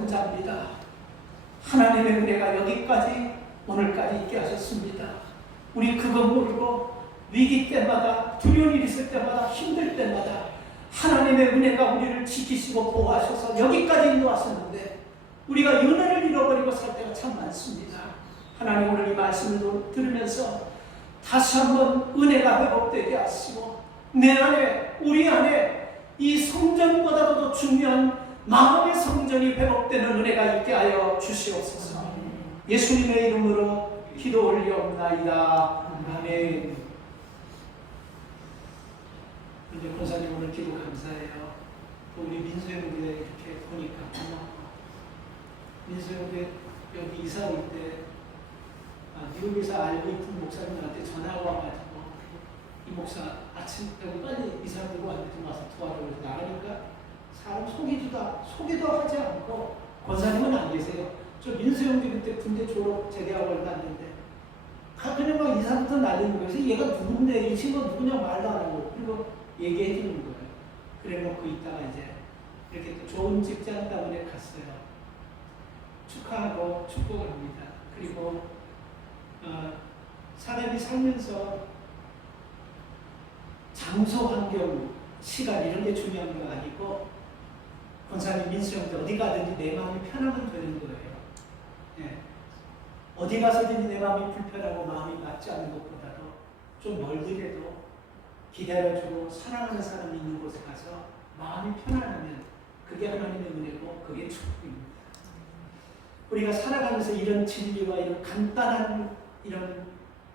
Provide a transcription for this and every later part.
감사합니다. 하나님의 은혜가 여기까지 오늘까지 있게 하셨습니다. 우리 그거 모르고 위기 때마다 두려운 일이 있을 때마다 힘들 때마다 하나님의 은혜가 우리를 지키시고 보호하셔서 여기까지 인도하셨는데 우리가 은혜를 잃어버리고 살 때가 참 많습니다. 하나님 오늘 이 말씀을 들으면서 다시 한번 은혜가 회복되게 하시고 내 안에 우리 안에 이 성전보다도 더 중요한 마음의 성전이 회복되는 은혜가 있게 하여 주시옵소서. 예수님의 이름으로 기도 올리옵나이다. 아멘. 이제 권사님 오늘 기도 감사해요. 또 우리 민수 형제 이렇게 보니까 고마워. 민수 형제 여기 이사 올 때 미국에서 알고 있던 목사님한테 전화가 와가지고 이 목사 아침 여기 빨리 이사 들고 왔는데 좀 와서 도와주고 나가니까 사람 소개도 하지 않고 권사님은 안 계세요. 저 민수 형제 그때 군대 졸업 제대하고 얼마 안 됐는데 그냥 막 이사부터 날리는 거예요. 그래서 얘가 누군데 이 친구가 누구냐 말도 안 하고 그리고 얘기해 주는 거예요. 그래 놓고 있다가 이제 이렇게 또 좋은 직장 때문에 갔어요. 축하하고 축복을 합니다. 그리고 사람이 살면서 장소, 환경, 시간 이런 게 중요한 건 아니고 권사님 민수 형도 어디 가든지 내 마음이 편하면 되는 거예요. 네. 어디 가서든지 내 마음이 불편하고 마음이 맞지 않는 것보다도 좀 멀더라도 기다려주고 사랑하는 사람이 있는 곳에 가서 마음이 편안하면 그게 하나님의 은혜고 그게 축복입니다. 우리가 살아가면서 이런 진리와 이런 간단한 이런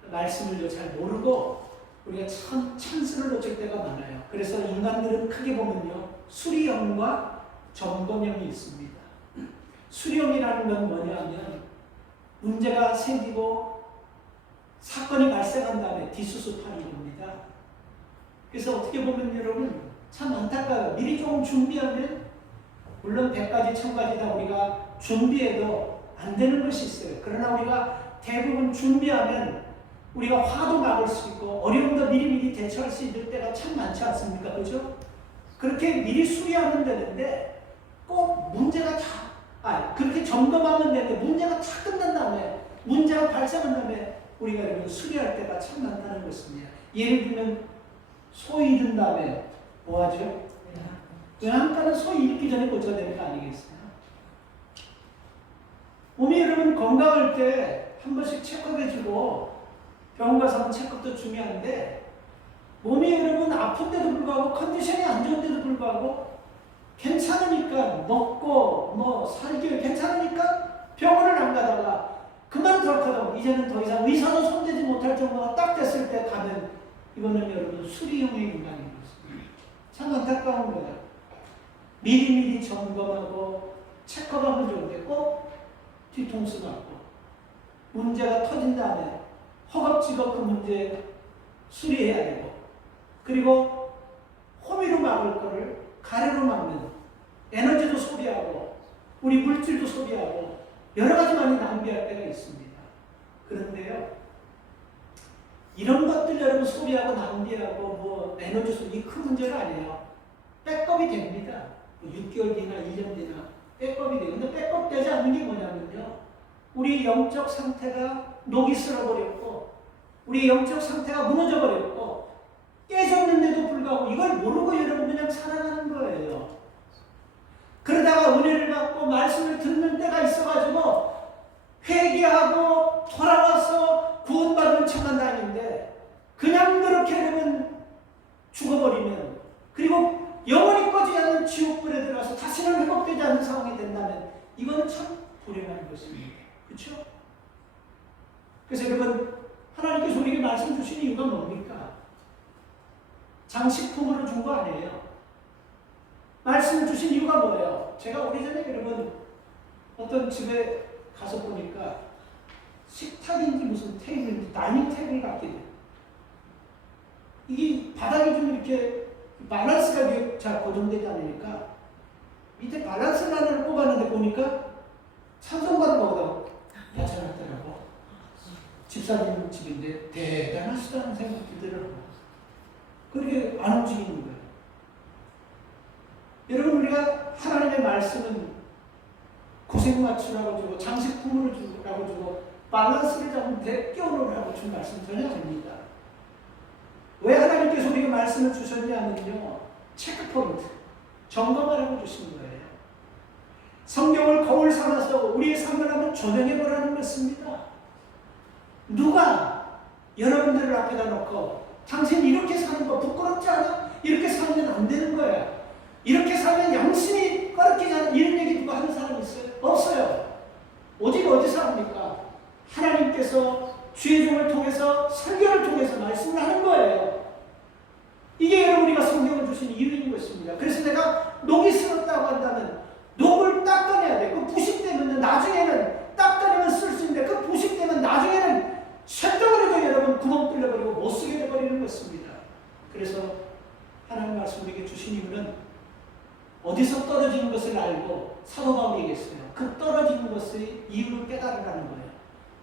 말씀을 잘 모르고 우리가 참 찬스를 놓칠 때가 많아요. 그래서 인간들은 크게 보면요 수리형과 점검형이 있습니다. 수리형이라는 건 뭐냐면 문제가 생기고 사건이 발생한 다음에 뒷수습하는 겁니다. 그래서 어떻게 보면 여러분 참 안타까워요. 미리 조금 준비하면 물론 100가지 1000가지 다 우리가 준비해도 안 되는 것이 있어요. 그러나 우리가 대부분 준비하면 우리가 화도 막을 수 있고 어려움도 미리미리 대처할 수 있는 때가 참 많지 않습니까? 그죠? 그렇게 미리 수리하면 되는데 꼭 문제가 그렇게 점검하면 되는데 문제가 다 끝난 다음에 문제가 발생한 다음에 우리가 여러분 수리할 때가 참 많다는 것입니다. 예를 들면 소 잃은 다음에 뭐 하죠? 외양간은 소 잃기 전에 고쳐야 되는 거 아니겠어요? 몸이 여러분 건강할 때 한 번씩 체크해주고 병원 가서 하는 체크도 중요한데 몸이 여러분 아픈데도 불구하고 컨디션이 안 좋은데도 불구하고 괜찮으니까 먹고 살기 괜찮으니까 병원을 안 가다가 그만두었거든. 이제는 더 이상 의사도 손대지 못할 정도가 딱 됐을 때 가면 이거는 여러분 수리형의 인간인 것입니다. 참 안타까운 거예요. 미리미리 점검하고 체크하면 좋은데 꼭 뒤통수 맞고 문제가 터진 다음에 허겁지겁 그 문제 수리해야 되고 그리고 호미로 막을 거를 가래로 막는 에너지도 소비하고 우리 물질도 소비하고 여러 가지 많이 낭비할 때가 있습니다. 그런데요 이런 것들 여러분 소비하고 낭비하고 뭐 에너지 소비 큰 문제가 아니에요. 백업이 됩니다. 6개월 뒤나 1년 뒤나 백업이 돼요. 근데 백업 되지 않는 게 뭐냐면요 우리 영적 상태가 녹이 쓸어버렸고 우리 영적 상태가 무너져버렸고 깨졌는데도 불구하고 이걸 모르고 여러분 그냥 살아가는 거예요. 그러다가 은혜를 받고 말씀을 듣는 때가 있어가지고 회개하고 돌아와서 구원받는 척한 다니는데 그냥 그렇게 되면 죽어버리면 그리고 영원히 꺼지지 않는 지옥불에 들어가서 다시는 회복되지 않는 상황이 된다면 이거는 참 불행한 것입니다. 그렇죠? 그래서 여러분 하나님께서 우리에게 말씀 주신 이유가 뭡니까? 장식품으로 준 거 아니에요. 말씀 주신 이유가 뭐예요? 제가 오래전에 여러분 어떤 집에 가서 보니까 식탁인지 무슨 테이블인지 다이닝 테이블 같긴 해요. 이게 바닥이 좀 이렇게 밸런스가 잘 고정되지 않으니까 밑에 밸런스 라인을 뽑았는데 보니까 찬송가를 거기다 받쳐놨더라고. 집사님 집인데 대단하시다는 생각이 들더라고요. 그렇게 안 움직이는 거예요. 여러분 우리가 하나님의 말씀은 고생 맞추라고 주고 장식품을 주라고 주고 밸런스를 잡은 대껴놓으라고 준 말씀 전혀 아닙니다. 왜 하나님께서 우리에게 말씀을 주셨냐면요, 체크포인트, 점검하라고 주신 거예요. 성경을 거울 삼아서 우리의 삶을 한번 조명해보라는 것입니다. 누가 여러분들을 앞에다 놓고 당신 이렇게 사는 거 부끄럽지 않아? 이렇게 살면 안 되는 거야. 이렇게 살면 양심이 꺼렇게 하는 이런 얘기 누가 하는 사람 있어요? 없어요. 오직 어디서 합니까? 하나님께서 주의 종을 통해서 설교를 통해서 말씀을 하는 거예요. 이게 여러분 우리가 성경을 주신 이유인 것입니다. 그래서 내가 녹이 슬었다고 한다면 녹을 닦아내야 돼. 그 부식되면 나중에는 닦아내면 쓸 수 있는데 그 부식되면 나중에는 쇳덩어리도 여러분 구멍 뚫려버리고 못 쓰게 돼버리는 것입니다. 그래서 하나님 말씀 우리에게 주신 이유는 어디서 떨어지는 것을 알고 사도 바울이 얘기했어요. 그 떨어지는 것의 이유를 깨달으라는 거예요.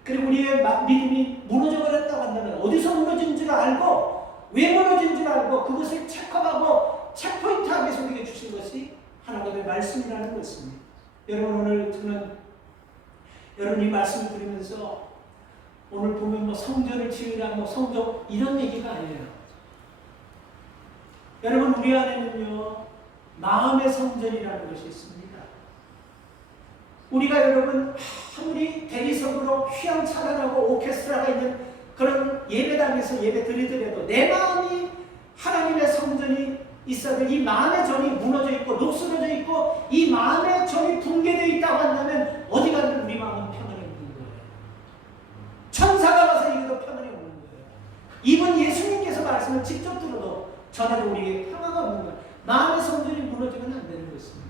그리고 우리의 믿음이 무너져 버렸다고 한다면 어디서 무너진 줄 알고 왜 무너진 줄 알고 그것을 체크하고 체크포인트하게 해서 우리에게 주신 것이 하나님의 말씀이라는 것입니다. 여러분 오늘 저는 여러분 이 말씀을 들으면서 오늘 보면 뭐 성전을 지으라 뭐 성전 이런 얘기가 아니에요. 여러분 우리 안에는요 마음의 성전이라는 것이 있습니다. 우리가 여러분 아무리 대리석으로 휘황찬란하고 오케스트라가 있는 그런 예배당에서 예배 드리더라도 내 마음이 하나님의 성전이 있어야 돼. 이 마음의 전이 무너져 있고 녹슬어져 있고 이 마음의 전이 붕괴되어 있다고 한다면 어디 가든 우리 마음은 평안이 없는 거예요. 천사가 와서 얘기도 평안이 없는 거예요. 이번 예수님께서 말씀을 직접 들어도 전에도 우리에게 평화가 없는 거예요. 마음의 성전이 무너지면 안 되는 것입니다.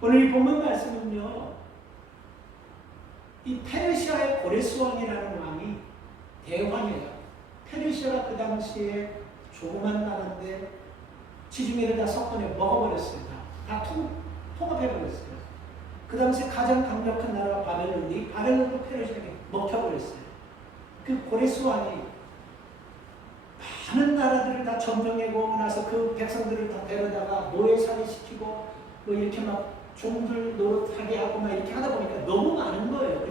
오늘 이 본문 말씀은요, 이 페르시아의 고레스 왕이라는 왕이 대왕이에요. 페르시아가 그 당시에 조그만 나라인데 지중해를 다 석권에 먹어버렸어요. 다 통합해버렸어요. 그 당시에 가장 강력한 나라가 바벨론이 바벨론도 페르시아에게 먹혀버렸어요. 그 고레스 왕이 많은 나라들을 다 점령하고 나서 그 백성들을 다 데려다가 노예살이 시키고 뭐 이렇게 막 종들 노릇하게 하고 막 이렇게 하다 보니까 너무 많은 거예요.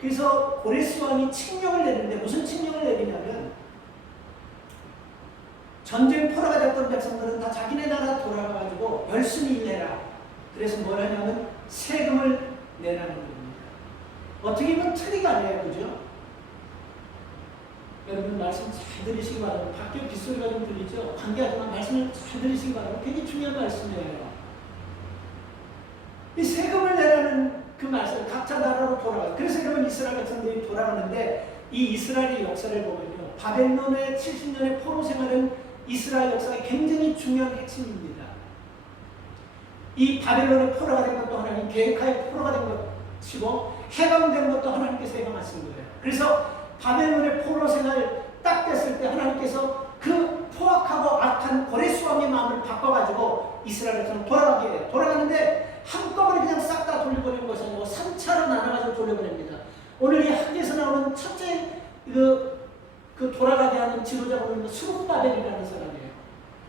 그래서 고레스 왕이 칙령을 내리는데 무슨 칙령을 내리냐면 전쟁 포로가 됐던 백성들은 다 자기네 나라 돌아가가지고 열심히 일해라. 그래서 뭘 하냐면 세금을 내라는 겁니다. 어떻게 보면 틀리가 아니에요. 그죠? 여러분 말씀 잘 들으시기 바랍니다. 밖에 빗소리가 좀 들리죠? 관계하지만 말씀을 잘 들으시기 바랍니다. 굉장히 중요한 말씀이에요. 이 세금을 내라는 그 말씀, 각자 나라로 돌아가요. 그래서 여러분 이스라엘 백성들이 돌아가는데 이 이스라엘의 역사를 보면요. 바벨론의 70년의 포로 생활은 이스라엘 역사가 굉장히 중요한 핵심입니다. 이 바벨론의 포로가 된 것도 하나님 계획하에 포로가 된 것이고 해방된 것도 하나님께서 해방하신 거예요. 그래서 바벨론의 포로 생활 딱 됐을 때 하나님께서 그 포악하고 악한 고레스 왕의 마음을 바꿔가지고 이스라엘 백성을 돌아가게 해요. 돌아가는데 한꺼번에 그냥 싹 다 돌려버리는 것이 아니고 3차로 나눠가지고 돌려버립니다. 오늘 이 학교에서 나오는 첫째 그 돌아가게 하는 지도자가 수룹바벨이라는 사람이에요.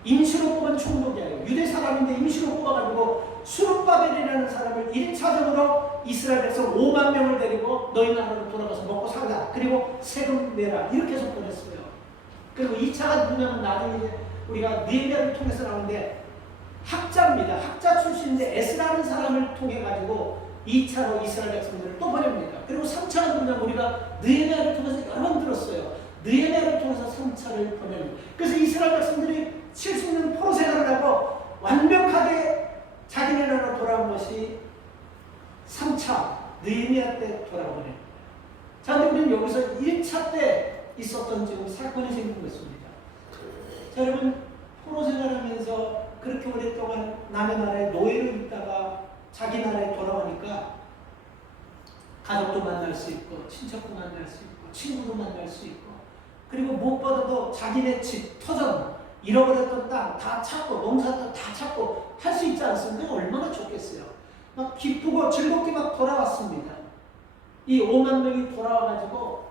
임시로 뽑은 총독이에요. 유대 사람인데 임시로 뽑아가지고 수룹바벨이라는 사람을 1차적으로 이스라엘 백성 5만 명을 데리고 너희 나라로 돌아가서 먹고 살라. 그리고 세금 내라. 이렇게 해서 보냈어요. 그리고 2차가 누구냐면 나중에 우리가 느헤미야를 통해서 나오는데 학자입니다. 학자 출신인데 에스라는 사람을 통해 가지고 2차로 이스라엘 백성들을 또 보냅니다. 그리고 3차가 누구냐면 우리가 느헤미야를 통해서 여러 번 들었어요. 느헤미야를 통해서 3차를 보냅니다. 그래서 이스라엘 백성들이 70년 포로 생활을 하고 완벽하게 자기네 나라로 돌아온 것이 3차 느헤미야 때 돌아오는. 자, 근데 우리는 여기서 1차 때 있었던 지금 사건이 생긴 것입니다. 자, 여러분 포로 생활하면서 그렇게 오랫동안 남의 나라에 노예로 있다가 자기 나라에 돌아오니까 가족도 만날 수 있고 친척도 만날 수 있고 친구도 만날 수 있고 그리고 무엇보다도 자기네 집, 터전, 잃어버렸던 땅 다 찾고 농사도 다 찾고 할 수 있지 않습니까? 얼마나 좋겠어요. 막 기쁘고 즐겁게 막 돌아왔습니다. 이 5만 명이 돌아와가지고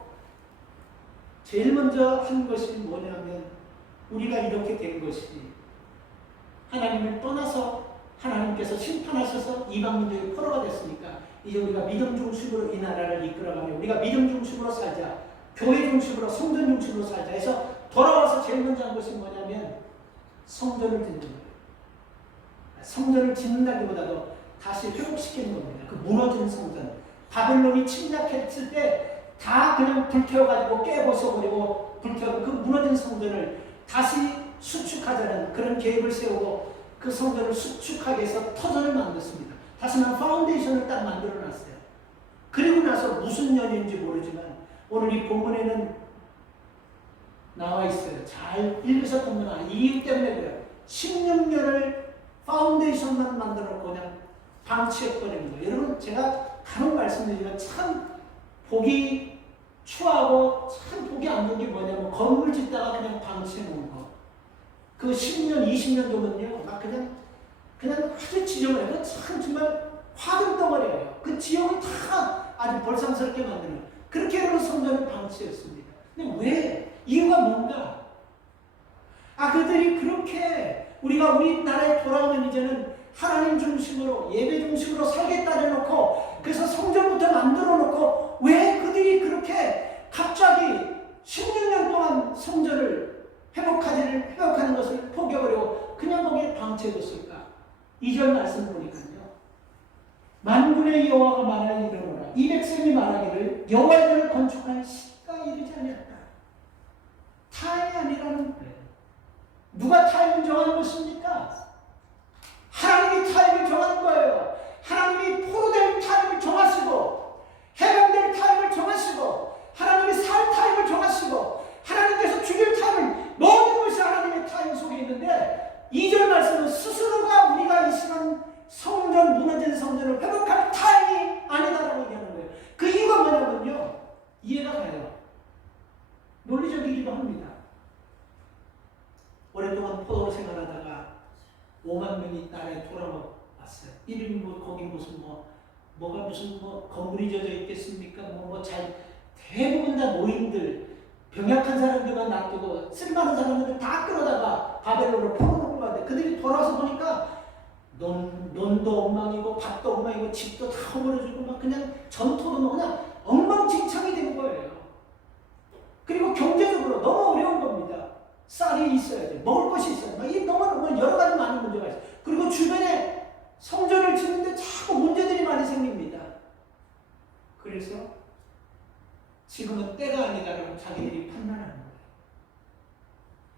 제일 먼저 한 것이 뭐냐면 우리가 이렇게 된 것이 하나님을 떠나서 하나님께서 심판하셔서 이방민족이 포로가 됐으니까 이제 우리가 믿음 중심으로 이 나라를 이끌어가며 우리가 믿음 중심으로 살자. 교회 중심으로 성전 중심으로 살자 해서 돌아와서 제일 먼저 한 것이 뭐냐면 성전을 짓는 거예요. 성전을 짓는다기보다도 다시 회복시키는 겁니다. 그 무너진 성전. 바벨론이 침략했을 때 다 그냥 불태워가지고 깨부숴버리고 불태워 그 무너진 성전을 다시 수축하자는 그런 계획을 세우고 그 성전을 수축하게 해서 터전을 만들었습니다. 다시 말하면 파운데이션을 딱 만들어놨어요. 그리고 나서 무슨 년인지 모르지만 오늘 이 본문에는 나와 있어요. 잘 읽으셨던 분은 아니 이유 때문에 그래요. 16년을 파운데이션만 만들어놓고 그냥 방치해버리는 거예요. 여러분 제가 간혹 말씀드리지만 참 보기 추하고 참 보기 안 좋은 게 뭐냐면 건물 짓다가 그냥 방치해놓은 거. 그 10년, 20년 정도는요, 막 그냥 아주 지저분해요. 참 정말 화금 덩어리예요. 그 지역을 다 아주 벌상스럽게 만드는 그렇게 해서 성전을 방치했습니다. 근데 왜? 이유가 뭔가? 그들이 그렇게 우리나라에 돌아오면 이제는 하나님 중심으로 예배 중심으로 살겠다 해놓고 그래서 성전부터 만들어 놓고 왜 그들이 그렇게 갑자기 16년 동안 성전을 회복하는 것을 포기해버리고 그냥 거기에 방치해뒀을까? 2절 말씀 보니까요. 만군의 여호와가 말하니 이르노라 이 백성이 말하기를 여호와의 전을 건축할 시가 이르지 아니었다. 타임이 아니라는 거예요. 누가 타임을 정하는 것입니까? 하나님이 타임을 정하는 거예요. 하나님이 포로될 타임을 정하시고 해방될 타임을 정하시고 하나님이 살 타임을 정하시고 하나님께서 죽일 타임을 모든 것이 하나님의 타임 속에 있는데 2절 말씀은 스스로가 우리가 이 시간 성전 무너진 성전을 회복할 타임이 아니다라고 얘기하는 거예요. 그 이유가 뭐냐면요. 이해가 가요. 논리적이기도 합니다. 오랫동안 포로로 생활하다가 5만 명이 나라에 돌아왔어요. 이름이 거기 무슨 뭐가 무슨 건물이 져져 있겠습니까? 대부분 다 노인들, 병약한 사람들만 놔두고 쓸만한 사람들을 다 끌어다가 바벨론으로 포로로 가는데 그들이 돌아와서 보니까 논도 엉망이고 밭도 엉망이고 집도 다 허물어지고 막 그냥 전토도 그냥 엉망진창이 된 거예요. 그리고 경제적으로 너무 어려운 겁니다. 쌀이 있어야지, 먹을 것이 있어야지. 이 너무 여러 가지 많은 문제가 있어요. 그리고 주변에 성전을 짓는데 자꾸 문제들이 많이 생깁니다. 그래서 지금은 때가 아니다라고 자기들이 판단하는 거예요.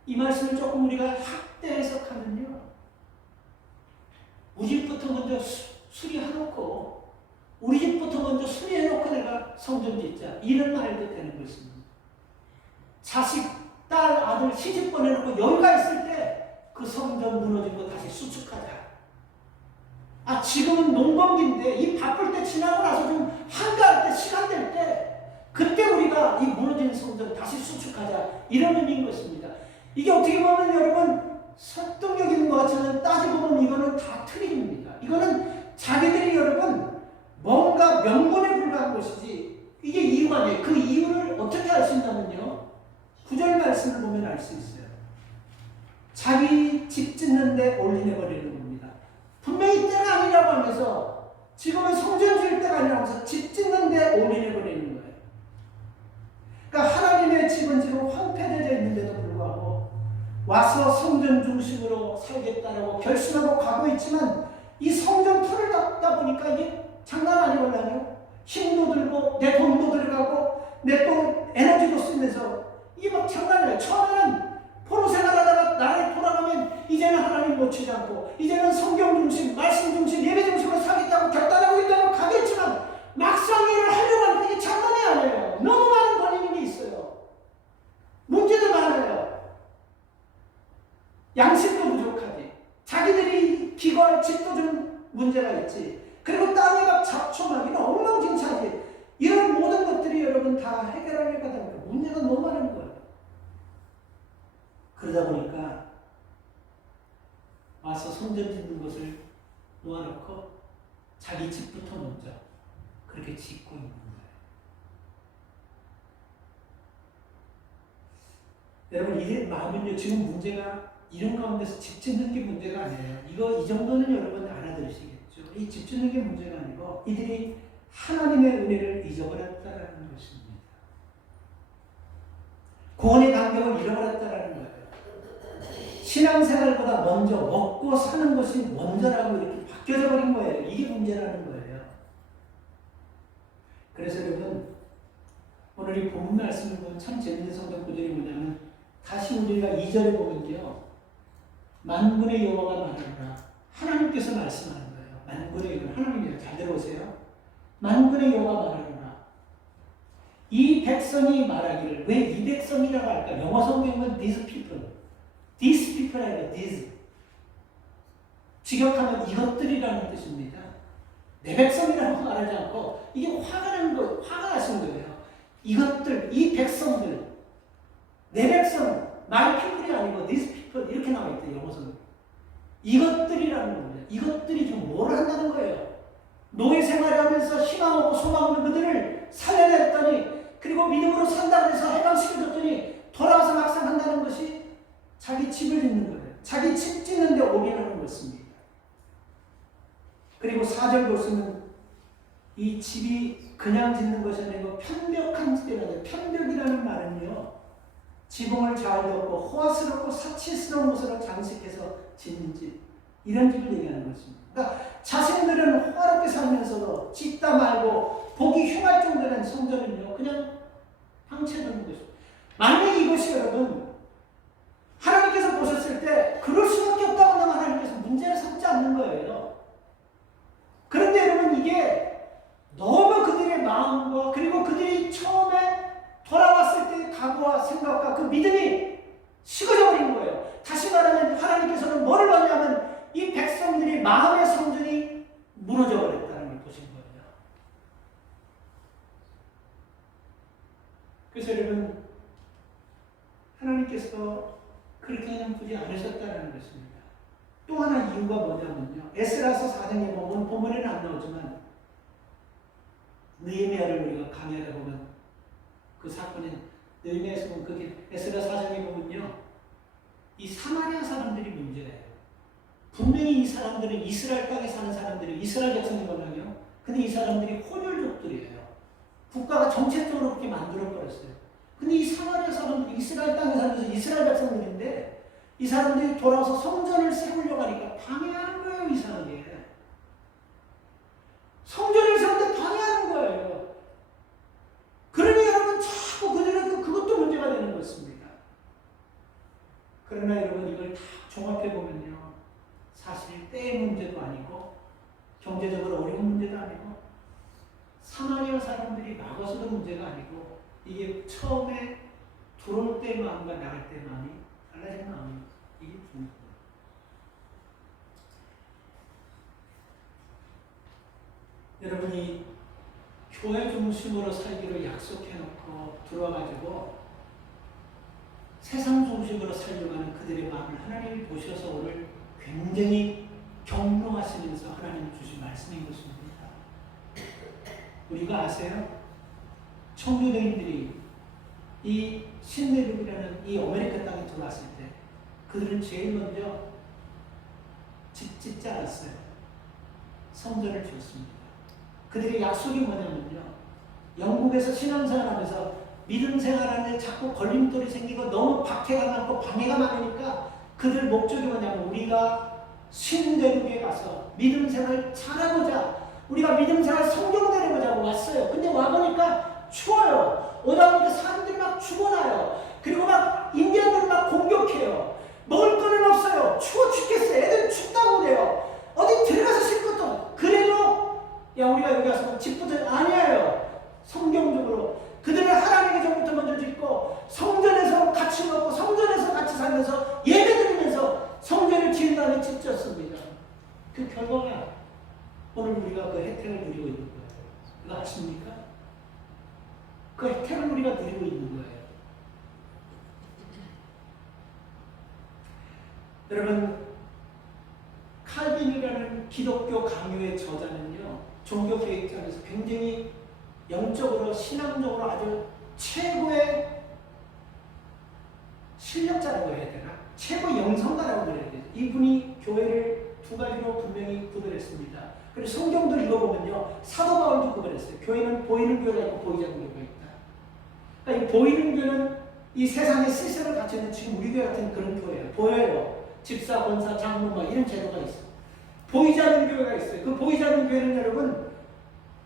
이 말씀을 조금 우리가 확대 해석하면요. 우리 집부터 먼저 수리해놓고 우리 집부터 먼저 수리해놓고 내가 성전 짓자. 이런 말도 되는 것입니다. 자식, 딸, 아들 시집 보내놓고 여유가 있을 때 그 성전 무너진 거 다시 수축하자. 지금은 농번기인데 이 바쁠 때 지나고 나서 좀 한가할 때 시간 될 때 그때 우리가 이 무너진 성전 다시 수축하자. 이런 의미인 것입니다. 이게 어떻게 보면 여러분 설득력 있는 것 같지만 따지고 보면 이거는 다 틀립니다. 이거는 자기들이 여러분 뭔가 명분에 불과한 것이지 이게 이유가 아니에요. 그 이유를 어떻게 알 수 있냐면요. 9절 말씀을 보면 알 수 있어요. 자기 집 짓는데 올인해버리는 겁니다. 분명히 때가 아니라고 하면서 지금은 성전 지을 때가 아니라고 하면서 집 짓는데 올인해버리는 거예요. 그러니까 하나님의 집은 지금 황폐되어 있는데도 불구하고 와서 성전 중심으로 살겠다라고 결심하고 가고 있지만 이 성전 틀을 닦다 보니까 이게 장난 아니거든요. 힘도 들고 내 돈도 들어가고 내 또 에너지도 쓰면서 이게 막 장난이에요. 처음에는 포로 생활하다가 나라에 돌아가면 이제는 하나님 놓치지 않고 이제는 성경 중심, 말씀 중심, 예배 중심으로 살겠다고 결단하고 있다고 가겠지만 막상 일을 하려고 하는 이게 장난이 아니에요. 너무 많은 걸리는 게 있어요. 문제도 많아요. 양심도 부족하지. 자기들이 기거할 집도 좀 문제가 있지. 그리고 땅이 막 잡초막이나 엉망진창이지. 이런 모든 것들이 여러분 다 해결하려고 하다 보니까 문제가 너무 많은 거예요. 그러다 보니까 와서 성전 짓는 것을 놓아놓고 자기 집부터 먼저 그렇게 짓고 있는 거예요. 여러분 이게 마음은요 지금 문제가 이런 가운데서 집 짓는 게 문제가 아니에요. 이 정도는 여러분 알아들으시겠죠. 이 집 짓는 게 문제가 아니고 이들이 하나님의 은혜를 잊어버렸다라는 것입니다. 구원의 감격을 잃어버렸다라는 거예요. 신앙생활보다 먼저 먹고 사는 것이 먼저라고 이렇게 바뀌어져 버린 거예요. 이게 문제라는 거예요. 그래서 여러분 오늘 이 본문 말씀을 보면 참 재밌는 성경 구절이 뭐냐면 다시 우리가 2절에 보면요. 만군의 여호와가 말하노라. 하나님께서 말씀하는 거예요. 만군의 여호와 하나님이에요. 잘 들어보세요. 만군의 여호와가 말하노라. 이 백성이 말하기를 왜 이 백성이라고 할까? 영어 성경은 these people. these people 아니라 these. 직역하면 이것들이라는 뜻입니다. 내 백성이라고 말하지 않고 이게 화가 나신 거예요. 이것들, 이 백성들, 내 백성, my people이 아니고 these people 이렇게 나와 있대요. 영어 성경. 이것들이라는 겁니다. 이것들이 지금 뭘 한다는 거예요. 노예 생활하면서 희망 없고 소망 없는 그들을 살려냈더니 그리고 믿음으로 산다고 해서 해방시켜줬더니 돌아와서 막상 한다는 것이 자기 집을 짓는 거예요. 자기 집 짓는 데 올인하는 것입니다. 그리고 4절 보시면 이 집이 그냥 짓는 것이 아니고 편벽한 집이라는 편벽이라는 말은요. 지붕을 잘 덮고 호화스럽고 사치스러운 것으로 장식해서 짓는 집 이런 집을 얘기하는 것입니다. 그러니까 자신들은 호화롭게 살면서도 짓다 말고 보기 흉할 정도는 성전은요 그냥 황채놓는 것입니다. 만약에 이것이 여러분 하나님께서 보셨을 때 그럴 수밖에 없다고 하면 하나님께서 문제를 삼지 않는 거예요. 그런데 여러분 이게 너무 그들의 마음과 그리고 그들이 처음에 돌아왔을 때의 각오와 생각과 그 믿음이 식어져 버린 거예요. 다시 말하면 하나님께서는 뭐를 봤냐면 이 백성들이 마음의 성전이 무너져 버렸다는 걸 보신 거예요. 그래서 여러분 하나님께서 그렇게 하는 분이 않으셨다는 것입니다. 또 하나 이유가 뭐냐면요. 에스라서 4장에 보면 본문에는 안 나오지만 느헤미야를 우리가 강의하다 보면 그 사건은 느헤미야에서 보면 그게 에스라 4장에 보면요. 이 사마리아 사람들이 문제예요. 분명히 이 사람들은 이스라엘 땅에 사는 사람들이 이스라엘 백성이거든요. 근데 이 사람들이 혼혈족들이에요. 국가가 정책적으로 그렇게 만들어버렸어요. 근데 이 사마리아 사람들이 이스라엘 땅에 살면서 이스라엘 백성들인데 이 사람들이 돌아와서 성전을 세우려고 하니까 방해하는 거예요. 이상하게. 성전을 세우는데 방해하는 거예요. 그러니 여러분 자꾸 그들은 그것도 문제가 되는 것입니다. 그러나 여러분 이걸 다 종합해보면요. 사실 때의 문제도 아니고 경제적으로 어려운 문제도 아니고 사마리아 사람들이 막아서도 문제가 아니고 이게 처음에 들어올 때 마음과 나갈 때 마음이 달라진 마음이 이게 중요해요. 여러분이 교회 중심으로 살기로 약속해놓고 들어와가지고 세상 중심으로 살려고 하는 그들의 마음을 하나님이 보셔서 오늘 굉장히 경로하시면서 하나님 주신 말씀인 것입니다. 우리가 아세요? 청교도인들이 이 신내륙이라는 이 아메리카 땅에 들어왔을 때 그들은 제일 먼저 집 짓지 않았어요. 성전을 지었습니다. 그들의 약속이 뭐냐면요. 영국에서 신앙생활하면서 믿음 생활하는데 자꾸 걸림돌이 생기고 너무 박해가 많고 방해가 많으니까 그들 목적이 뭐냐면 우리가 신내륙에 가서 믿음 생활 잘해보자. 우리가 믿음 생활 성경대로 보자고 왔어요. 근데 와보니까 추워요. 오다 보니까 사람들이 막 죽어나요. 그리고 막 인디언들을 막 공격해요. 먹을 거는 없어요. 추워 죽겠어요. 애들 춥다고 그래요. 어디 들어가서 쉴 것도 없고. 그래도 야 우리가 여기 가서 집부터 아니에요. 성경적으로 그들은 하나님의 전부터 먼저 짓고 성전에서 같이 먹고 성전에서 같이 살면서 예배드리면서 성전을 지은 다음에 집 졌습니다. 그 결과가 오늘 우리가 그 혜택을 누리고 있는 거예요. 그거 아십니까? 그 혜택을 우리가 누리고 있는 거예요. 여러분 칼빈이라는 기독교 강요의 저자는요. 종교개혁자에서 굉장히 영적으로 신앙적으로 아주 최고의 실력자라고 해야 되나? 최고 영성가라고 그래야 되죠. 이분이 교회를 두 가지로 분명히 구별했습니다. 그리고 성경도 읽어보면요, 사도 바울도 구별했어요. 교회는 보이는 교회가 있고 보이지 않는 교회가 있다. 그러니까 이 보이는 교회는 이 세상의 시스템을 갖춰 있는 지금 우리 교회 같은 그런 교회예요. 보여요. 집사, 권사, 장로 막 이런 제도가 있어요. 보이지 않는 교회가 있어요. 그 보이지 않는 교회는 여러분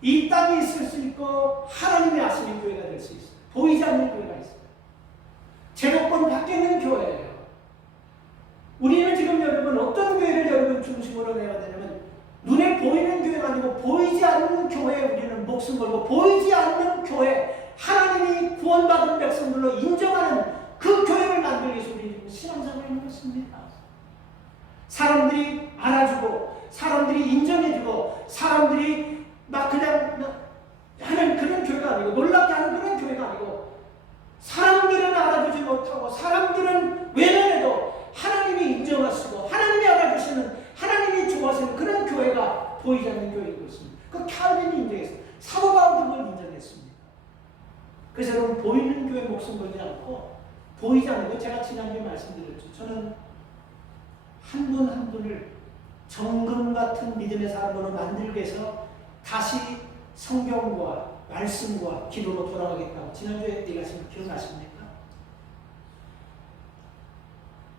이 땅에 있을 수 있고 하나님의 아시는 교회가 될 수 있어요. 보이지 않는 교회가 있어요. 제도권 밖에 있는 교회예요. 우리는 지금 여러분 어떤 교회를 여러분 중심으로 내야 되냐면 눈에 보이는 교회가 아니고 보이지 않는 교회에 우리는 목숨 걸고 보이지 않는 교회, 하나님이 구원받은 백성들로 인정하는 그 교회를 만들기 위해서 우리는 신앙생활을 하는 것입니다. 사람들이 알아주고 사람들이 인정해주고 사람들이 막 그냥 하는 그런 교회가 아니고 놀랍게 하는 그런 교회가 아니고 사람들은 알아주지 못하고 사람들은 외면해도 하나님이 인정하시고 하나님이 알아주시는 하나님이 좋아하시는 그런 교회가 보이지 않는 교회인 것입니다. 그 칼빈이 인정했어요. 사도 바울도 그걸 인정했습니다. 그래서 여러분 보이는 교회 목숨 걸지 않고 보이지 않는 거 제가 지난주에 말씀드렸죠. 저는 한 분 한 분을 정금 같은 믿음의 사람으로 만들기 위해서 다시 성경과 말씀과 기도로 돌아가겠다고 지난주에 얘기하신 거 기억나십니까?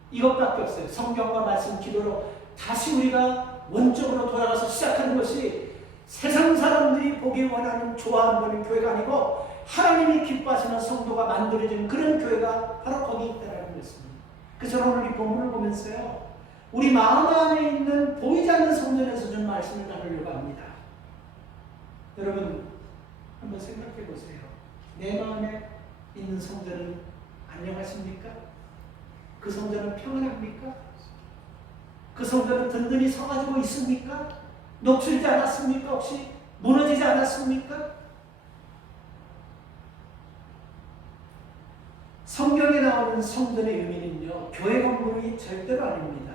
이것밖에 없어요. 성경과 말씀, 기도로 다시 우리가 원적으로 돌아가서 시작하는 것이 세상 사람들이 보기 원하는 좋아하는 교회가 아니고 하나님이 기뻐하시는 성도가 만들어지는 그런 교회가 바로 거기 있다는 것입니다. 그래서 오늘 이 본문을 보면서요, 우리 마음 안에 있는 보이지 않는 성전에서 좀 말씀을 나누려고 합니다. 여러분 한번 생각해 보세요. 내 마음에 있는 성전은 안녕하십니까? 그 성전은 평안합니까? 그 성전은 든든히 서가지고 있습니까? 녹슬지 않았습니까? 혹시 무너지지 않았습니까? 성경에 나오는 성전의 의미는요, 교회 건물이 절대로 아닙니다.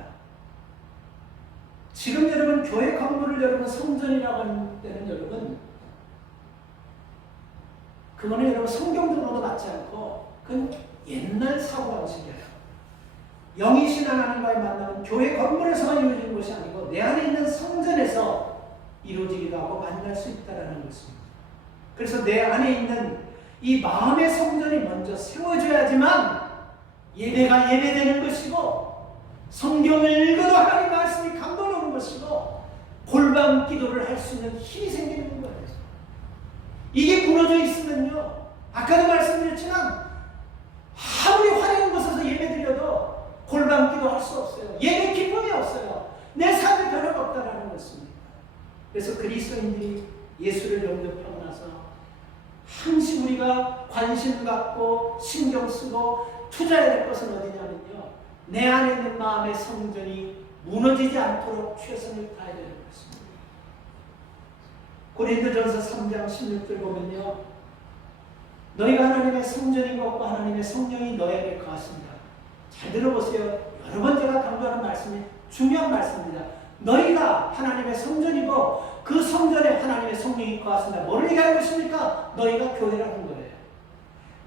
지금 여러분 교회 건물을 여러분 성전이라고 하는 때는 여러분 그거는 여러분 성경적으로도 맞지 않고 그건 옛날 사고방식이에요. 영이신 하나님과의 만남은 교회 건물에서만 이루어지는 것이 아니고 내 안에 있는 성전에서 이루어지기도 하고 만날 수 있다는 것입니다. 그래서 내 안에 있는 이 마음의 성전이 먼저 세워져야지만 예배가 예배되는 것이고 성경을 읽어도 하나님 말씀이 감동이 오는 것이고 골방 기도를 할 수 있는 힘이 생기는 거예요. 이게 무너져 있으면요, 아까도 말씀드렸지만 아무리 화려한 곳에서 예배 드려도 골방 기도할 수 없어요. 예배 기쁨이 없어요. 내 삶에 변화가 없다는 것입니다. 그래서 그리스도인들이 예수를 영접하고 나서 항상 우리가 관심 갖고 신경 쓰고 투자해야 될 것은 어디냐면요, 내 안에 있는 마음의 성전이 무너지지 않도록 최선을 다해야 되는 것입니다. 고린도전서 3장 16절 보면요, 너희가 하나님의 성전인 것과 하나님의 성령이 너에게 거하신다. 잘 들어보세요. 여러 번 제가 강조하는 말씀이 중요한 말씀입니다. 너희가 하나님의 성전이고 그 성전에 하나님의 성령이 거하신다. 뭐를 얘기하는 것입니까? 너희가 교회라는 거예요.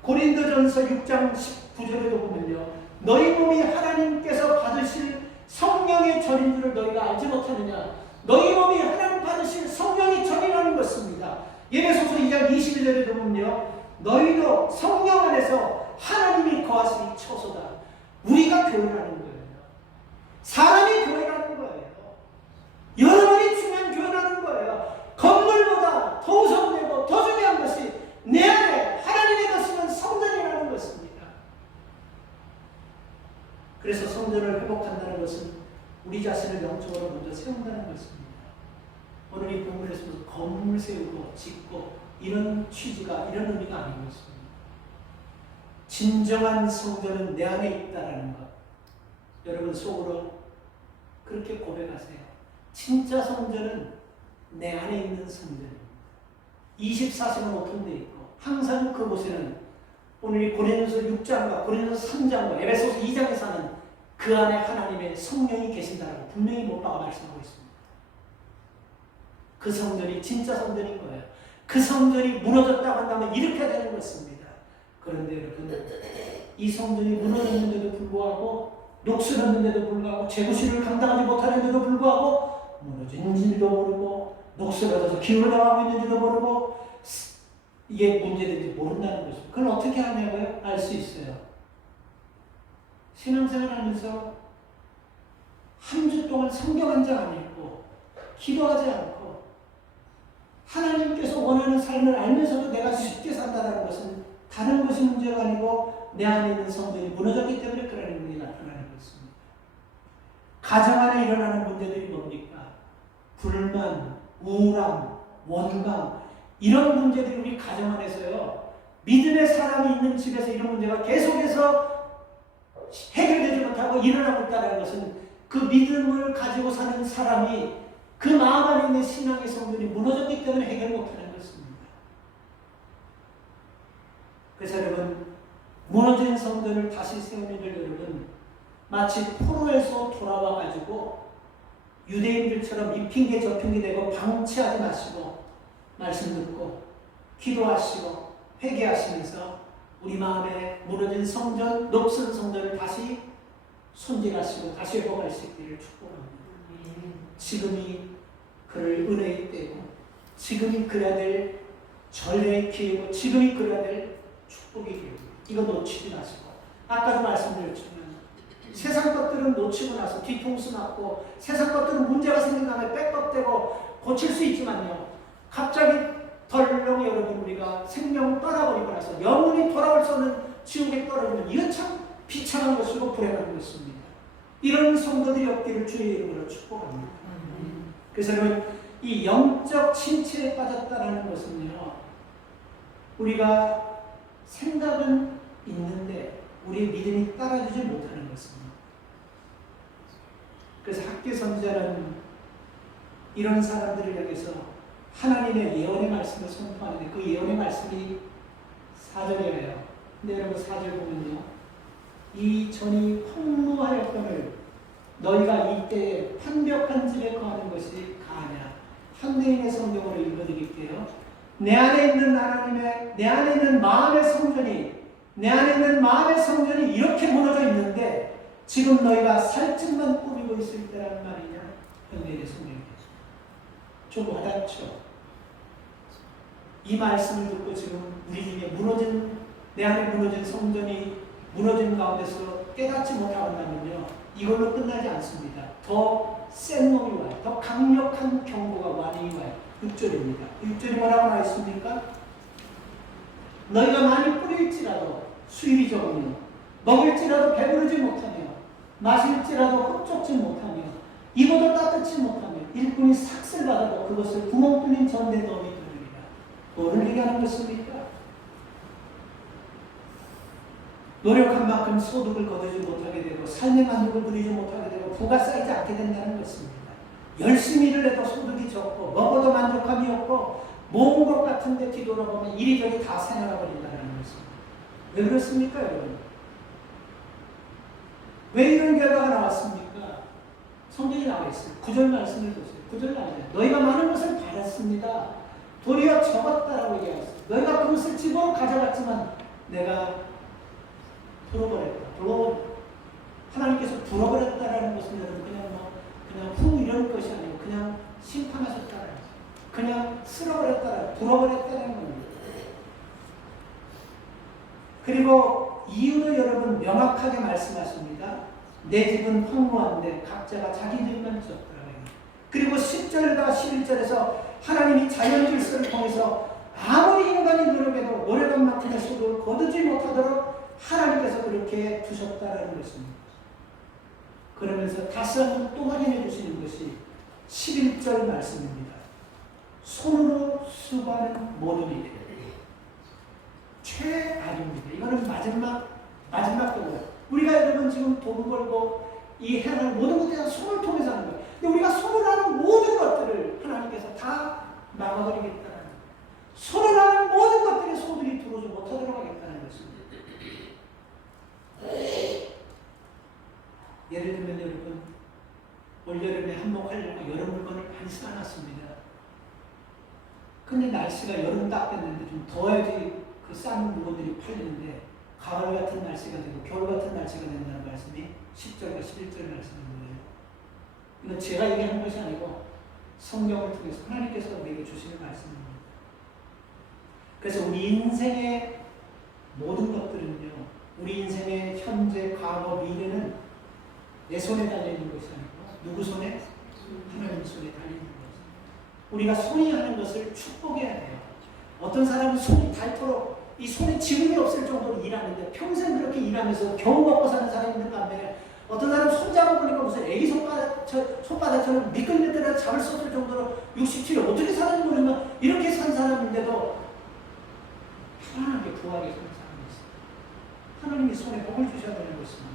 고린도전서 6장 19절에도 보면요, 너희 몸이 하나님께서 받으실 성령의 절인 줄을 너희가 알지 못하느냐. 너희 몸이 하나님 받으실 성령의 절이라는 것입니다. 에베소서 2장 21절에도 보면요, 너희도 성령 안에서 하나님이 거하시니 처소다. 우리가 교회라는 거예요. 사람이 교회라는 거예요. 여러분이 중요한 교회라는 거예요. 건물보다 더 우선되고 더 중요한 것이 내 안에 하나님의 것이면 성전이라는 것입니다. 그래서 성전을 회복한다는 것은 우리 자신을 영적으로 먼저 세운다는 것입니다. 오늘 이 본문에서 건물 세우고 짓고 이런 취지가, 이런 의미가 아닌 것입니다. 진정한 성전은 내 안에 있다는 것. 여러분 속으로 그렇게 고백하세요. 진짜 성전은 내 안에 있는 성전입니다. 24시간 오픈되어 있고 항상 그곳에는 오늘 이 고린도서 6장과 고린도서 3장과 에베소서 2장에서 하는 그 안에 하나님의 성령이 계신다라고 분명히 못 박아 말씀하고 있습니다. 그 성전이 진짜 성전인 거예요. 그 성전이 무너졌다고 한다면 이렇게 되는 것입니다. 그런데 여러분, 이 성전이 무너졌는데도 불구하고, 녹슬었는데도 불구하고, 재구실을 감당하지 못하는데도 불구하고 무너진지도 모르고 녹슬어져서 기울어나가고 있는지도 모르고 이게 문제된지 모른다는 것입니다. 그걸 어떻게 하냐고요? 알 수 있어요. 신앙생활 하면서 한 주 동안 성경 한 장 안 읽고 기도하지 않고 하나님께서 원하는 삶을 알면서도 내가 쉽게 산다는 것은 다른 것이 문제가 아니고 내 안에 있는 성전이 무너졌기 때문에 그런 일이 나타나는 것입니다. 가정 안에 일어나는 문제들이 뭡니까? 불만, 우울함, 원망, 이런 문제들이 우리 가정 안에서요, 믿음의 사람이 있는 집에서 이런 문제가 계속해서 해결되지 못하고 일어나고 있다는 것은 그 믿음을 가지고 사는 사람이 그 마음 안에 있는 신앙의 성전이 무너졌기 때문에 해결 못하는 것입니다. 그래서 여러분, 무너진 성전을 다시 세우는 걸 여러분, 마치 포로에서 돌아와가지고 유대인들처럼 이 핑계 저 핑계 대고 방치하지 마시고 말씀 듣고 기도하시고 회개하시면서 우리 마음에 무너진 성전, 녹슨 성전을 다시 손질하시고 다시 회복할 수 있기를 축복합니다. 지금이 그럴 은혜의 때고, 지금이 그래야 될 전례의 기회고, 지금이 그래야 될 축복의 기회입니다. 이거 놓치지 마시고, 아까도 말씀드렸지만 세상 것들은 놓치고 나서 뒤통수 맞고 세상 것들은 문제가 생긴 다음에 백업되고 고칠 수 있지만요, 갑자기 덜렁 여러분 우리가 생명을 떠나버리고 나서 영혼이 돌아올 수 없는 지옥에 떨어지면 이건 참 비참한 것이고 불행한 것입니다. 이런 성도들이 없기를 주의 이름으로 축복합니다. 그래서 여러분, 이 영적 침체에 빠졌다는 것은요, 우리가 생각은 있는데 우리의 믿음이 따라주지 못하는 것입니다. 그래서 학교 선지자는 이런 사람들을 향해서 하나님의 예언의 말씀을 선포하는데 그 예언의 말씀이 4절이에요. 근데 여러분 4절 보면요, 이 전이 폭로하였거늘 너희가 이때에 판벽한 집에 거하는 것이 가하냐. 현대인의 성경으로 읽어드릴게요. 내 안에 있는 하나님의, 내 안에 있는 마음의 성전이, 내 안에 있는 마음의 성전이 이렇게 무너져 있는데 지금 너희가 살집만 꾸미고 있을 때란 말이냐. 현대인의 성경이죠. 좀 와닿죠. 이 말씀을 듣고 지금 우리 중에 무너진, 내 안에 무너진 성전이 무너진 가운데서 깨닫지 못한다면요, 이걸로 끝나지 않습니다. 더 센 놈이 와요. 더 강력한 경고가 많이 와요. 6절입니다. 6절이 뭐라고 나와 있습니까? 너희가 많이 뿌릴지라도 수입이 적으며 먹을지라도 배부르지 못하며 마실지라도 흡족지 못하며 입어도 따뜻지 못하며 일꾼이 삭슬 받아도 그것을 구멍 뚫린 전대 넣이 들으리라. 뭐를 얘기하는 것입니까? 노력한 만큼 소득을 거두지 못하게 되고 삶의 만족을 누리지 못하게 되고 부가 쌓이지 않게 된다는 것입니다. 열심히 일을 해도 소득이 적고 먹어도 만족함이 없고 모은 것 같은데 뒤돌아보면 이리저리 다 새나가 버린다는 것입니다. 왜 그렇습니까, 여러분? 왜 이런 결과가 나왔습니까? 성경이 나와 있어요. 9절 말씀을 보세요. 9절 나와요. 너희가 많은 것을 받았습니다. 도리어 적었다라고 얘기하셨어요. 너희가 그것을 집으로 가져갔지만 내가 불어버렸다. 하나님께서 불어버렸다라는 것은 그냥 후 이런 것이 아니고 그냥 심판하셨다라는 거죠. 그냥 쓸어버렸다라, 불어버렸다는 겁니다. 그리고 이유도 여러분 명확하게 말씀하십니다. 내 집은 황무한데 각자가 자기 집만 지었더라. 그리고 10절과 11절에서 하나님이 자연 질서를 통해서 아무리 인간이 노력해도 노력한 만큼의 소득을 거두지 못하도록 하나님께서 그렇게 두셨다라는 것입니다. 그러면서 다시 한번 또 확인해 주시는 것이 11절 말씀입니다. 손으로 수고하는 모든 일 최악입니다. 이거는 마지막 경우예요. 우리가 여러분 지금 돈 벌고 이 해나가는 모든 것들이 다 손을 통해서 하는 거예요. 근데 우리가 손으로 하는 모든 것들을 하나님께서 다 막아버리겠다는 거예요. 손으로 하는 모든 것들이 소득이 들어오지 못하도록 하겠다는 것입니다. 예를 들면 여러분, 올여름에 한몫하려고 여름 물건을 많이 사놨습니다. 근데 날씨가 여름 딱 됐는데 좀 더워야지 그 싼 물건들이 팔리는데 가을 같은 날씨가 되고 겨울 같은 날씨가 된다는 말씀이 10절과 11절 말씀인 거예요. 이건 제가 얘기하는 것이 아니고 성경을 통해서 하나님께서 우리에게 주시는 말씀입니다. 그래서 우리 인생의 모든 것들은요, 우리 인생의 현재, 과거, 미래는 내 손에 달려있는 것이 아니고 누구 손에? 하나님 손에 달려있는 것입니다. 우리가 손이 하는 것을 축복해야 돼요. 어떤 사람은 손이 닳도록 이 손에 지름이 없을 정도로 일하는데 평생 그렇게 일하면서 겨우 먹고 사는 사람이 있는 반면에 어떤 사람은 손잡아 보니까 무슨 애기 손바닥처럼 미끌미끌해서 잡을 수 없을 정도로 67에 어떻게 사는지 모르지만 이렇게 산 사람인데도 편안하게 부하게 사는 사람이 있어요. 하나님이 손에 복을 주셔야 되는 것입니다.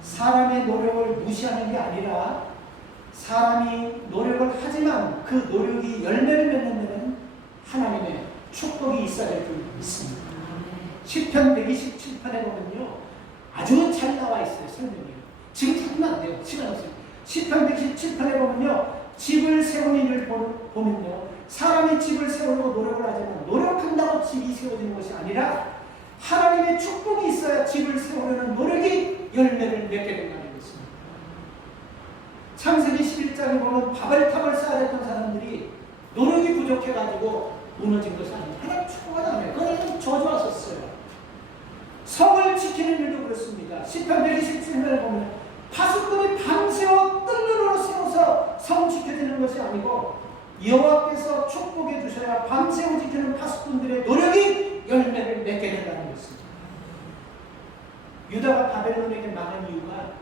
사람의 노력을 무시하는 게 아니라 사람이 노력을 하지만 그 노력이 열매를 맺는 데는 하나님의 축복이 있어야 될 줄 믿습니다. 시편 127편에 보면요, 아주 잘 나와 있어요. 설명이. 지금 찾으면 안 돼요. 시간 없어요. 시편 127편에 보면요, 집을 세우는 일을 보면요, 사람이 집을 세우려고 노력을 하지만 노력한다고 집이 세워지는 것이 아니라 하나님의 축복이 있어야 집을 세우려는 노력이 열매를 맺게 된다는 것입니다. 창세기 11장에 보면 바벨탑을 쌓아냈던 사람들이 노력이 부족해가지고 무너진 것이 아니에요. 하나님 축복하지 않아요. 그건 저주하셨어요. 성을 지키는 일도 그렇습니다. 시편 127편에 보면 파수꾼이 밤새워 뜬 눈으로 세워서 성 지켜지는 것이 아니고 여호와께서 축복해 주셔야 밤새워 지키는 파수꾼들의 노력이 열매를 맺게 된다는 것입니다. 유다가 바벨론에게 망한 이유가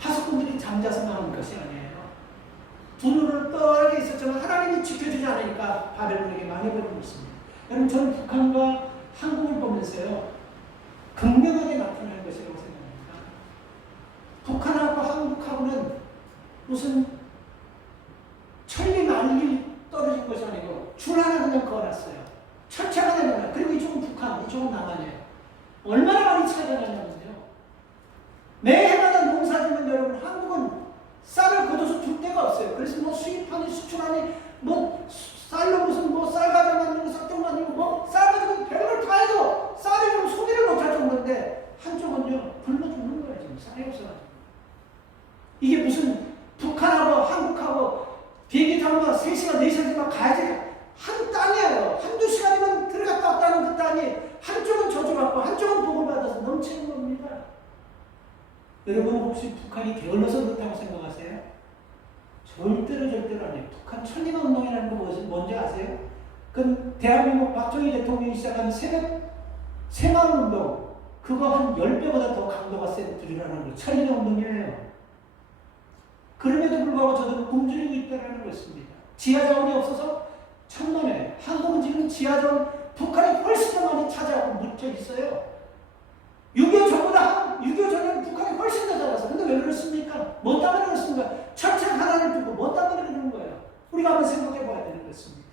파수꾼들이 잠자서 망한 것이 아니에요. 두 눈을 뻘게 있었지만 하나님이 지켜주지 않으니까 바벨론에게 망해버린 것입니다. 여러분, 저는 북한과 한국을 보면서요, 극명하게 나타나는 것이라고 생각합니다. 북한하고 한국하고는 무슨 천리 만리 떨어진 것이 아니고 줄 하나 그냥 그어놨어요. 철퇴가 되면, 그리고 이쪽은 북한, 이쪽은 남한이에요. 얼마나 많이 차이가 나냐면요, 매해마다 농사짓는 여러분, 한국은 쌀을 걷어서 줄 데가 없어요. 그래서 뭐 수입하니 수출하니 뭐 쌀로 무슨 뭐 쌀가루 만들고 쌀떡 만들고 뭐 쌀 가지고 별걸 다 해도 쌀이 좀 소비를 못할 정도인데 한쪽은요 굶어 죽는 거예요. 지금 쌀이 없어가지고. 이게 무슨 북한하고 한국하고 비행기 타고 3시간 4시간만 가야지 한 땅이에요. 한두 시간이면 들어갔다 왔다는 그 땅이 한쪽은 저주받고 한쪽은 복을 받아서 넘치는 겁니다. 여러분, 혹시 북한이 게을러서 그렇다고 생각하세요? 절대로 아니에요. 북한 천리마 운동이라는 거 뭔지 아세요? 그 대한민국 박정희 대통령이 시작한 새마을 운동, 그거 한 10배보다 더 강도가 센 들이라는 거 천리마 운동이에요. 그럼에도 불구하고 저들은 굶주리고 있다는 것입니다. 지하자원이 없어서 천만에, 한국은 지금 지하자원 북한이 훨씬 더 많이 차지하고 묻혀 있어요. 6.25 전보다 6.25 전에는 북한이 훨씬 더 잘했어. 근데 왜 그렇습니까? 뭐 때문에 그렇습니까? 철책 하나를 두고 뭐 때문에 그러는 거예요? 우리가 한번 생각해 봐야 되는 것입니다.